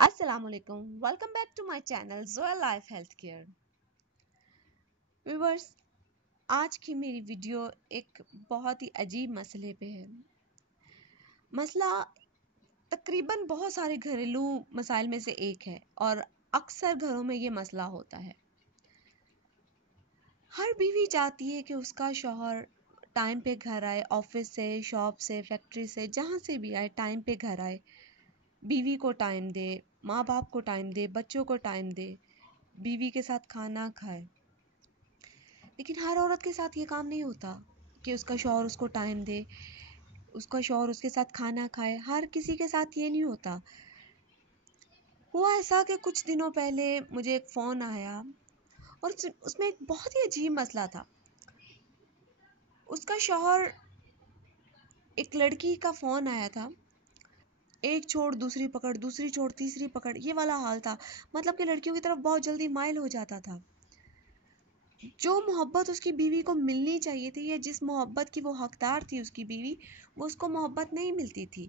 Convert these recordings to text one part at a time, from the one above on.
السلام علیکم، welcome back to my channel Zoya life health care viewers. آج کی میری ویڈیو ایک بہت ہی عجیب مسئلے پہ ہے۔ مسئلہ تقریباً بہت سارے گھریلو مسائل میں سے ایک ہے اور اکثر گھروں میں یہ مسئلہ ہوتا ہے۔ ہر بیوی چاہتی ہے کہ اس کا شوہر ٹائم پہ گھر آئے، آفس سے، شاپ سے، فیکٹری سے، جہاں سے بھی آئے ٹائم پہ گھر آئے، بیوی کو ٹائم دے، ماں باپ کو ٹائم دے، بچوں کو ٹائم دے، بیوی کے ساتھ کھانا کھائے۔ لیکن ہر عورت کے ساتھ یہ کام نہیں ہوتا کہ اس کا شوہر اس کو ٹائم دے، اس کا شوہر اس کے ساتھ کھانا کھائے۔ ہر کسی کے ساتھ یہ نہیں ہوتا۔ ہوا ایسا کہ کچھ دنوں پہلے مجھے ایک فون آیا اور اس میں ایک بہت ہی عجیب مسئلہ تھا۔ اس کا شوہر، ایک لڑکی کا فون آیا تھا، ایک چھوڑ دوسری پکڑ، دوسری چھوڑ تیسری پکڑ، یہ والا حال تھا۔ مطلب کہ لڑکیوں کی طرف بہت جلدی مائل ہو جاتا تھا۔ جو محبت اس کی بیوی کو ملنی چاہیے تھی یا جس محبت کی وہ حقدار تھی اس کی بیوی، وہ اس کو محبت نہیں ملتی تھی۔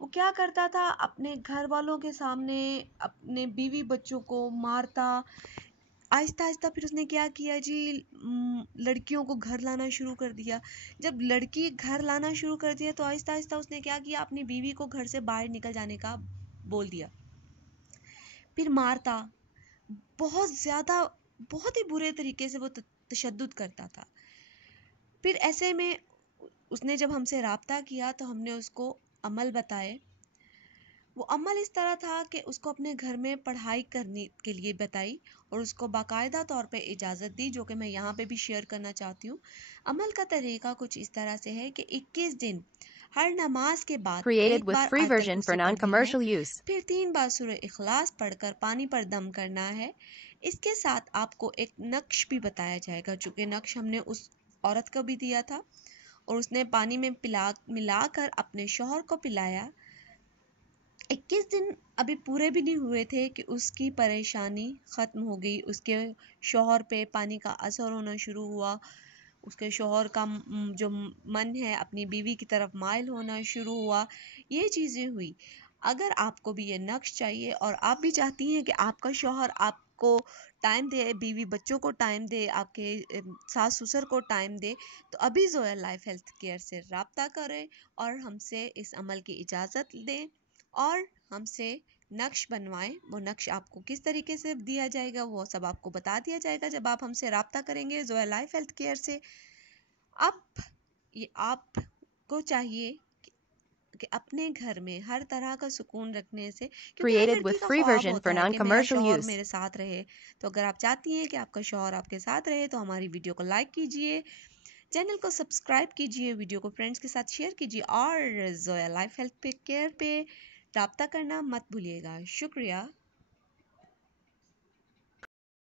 وہ کیا کرتا تھا، اپنے گھر والوں کے سامنے اپنے بیوی بچوں کو مارتا۔ آہستہ آہستہ پھر اس نے کیا کیا جی، لڑکیوں کو گھر لانا شروع کر دیا۔ جب لڑکی گھر لانا شروع کر دیا تو آہستہ آہستہ اس نے کیا کیا، اپنی بیوی کو گھر سے باہر نکل جانے کا بول دیا۔ پھر مارتا، بہت زیادہ، بہت ہی برے طریقے سے وہ تشدد کرتا تھا۔ پھر ایسے میں اس نے جب ہم سے رابطہ کیا تو ہم نے اس کو عمل بتائے۔ وہ عمل اس طرح تھا کہ اس کو اپنے گھر میں پڑھائی کرنے کے لیے بتائی اور اس کو باقاعدہ طور پہ اجازت دی، جو کہ میں یہاں پہ بھی شیئر کرنا چاہتی ہوں۔ عمل کا طریقہ کچھ اس طرح سے ہے کہ 21 دن ہر نماز کے بعد Created ایک with بار free آیت version for الکرسی پڑھنی ہے، non-commercial use. پھر 3 بار سورہ اخلاص پڑھ کر پانی پر دم کرنا ہے۔ اس کے ساتھ آپ کو ایک نقش بھی بتایا جائے گا، چونکہ نقش ہم نے اس عورت کو بھی دیا تھا اور اس نے پانی میں ملا کر اپنے شوہر کو پلایا۔ 21 دن ابھی پورے بھی نہیں ہوئے تھے کہ اس کی پریشانی ختم ہو گئی۔ اس کے شوہر پہ پانی کا اثر ہونا شروع ہوا، اس کے شوہر کا جو من ہے اپنی بیوی کی طرف مائل ہونا شروع ہوا۔ یہ چیزیں ہوئی۔ اگر آپ کو بھی یہ نقش چاہیے اور آپ بھی چاہتی ہیں کہ آپ کا شوہر آپ کو ٹائم دے، بیوی بچوں کو ٹائم دے، آپ کے ساس سسر کو ٹائم دے، تو ابھی زویا لائف ہیلتھ کیئر سے رابطہ کریں اور ہم سے اس عمل کی اجازت دیں اور ہم سے نقش بنوائیں۔ وہ نقش آپ کو کس طریقے سے دیا جائے گا وہ سب آپ کو بتا دیا جائے گا جب آپ ہم سے رابطہ کریں گے زویا لائف ہیلتھ کیئر سے۔ اب یہ آپ کو چاہیے کہ اپنے گھر میں ہر طرح کا سکون رکھنے سے، کیونکہ ہر Created لڑکی with کا free خواب version for ہوتا ہے کہ میرا non-commercial شوہر use. میرے ساتھ رہے، تو اگر آپ چاہتی ہیں کہ آپ کا شوہر آپ کے ساتھ رہے تو ہماری ویڈیو کو لائک کیجئے، چینل کو سبسکرائب کیجئے، ویڈیو کو فرینڈز کے ساتھ شیئر کیجئے اور زویا لائف ہیلتھ کیئر پہ رابطہ کرنا مت بھولیے گا۔ شکریہ۔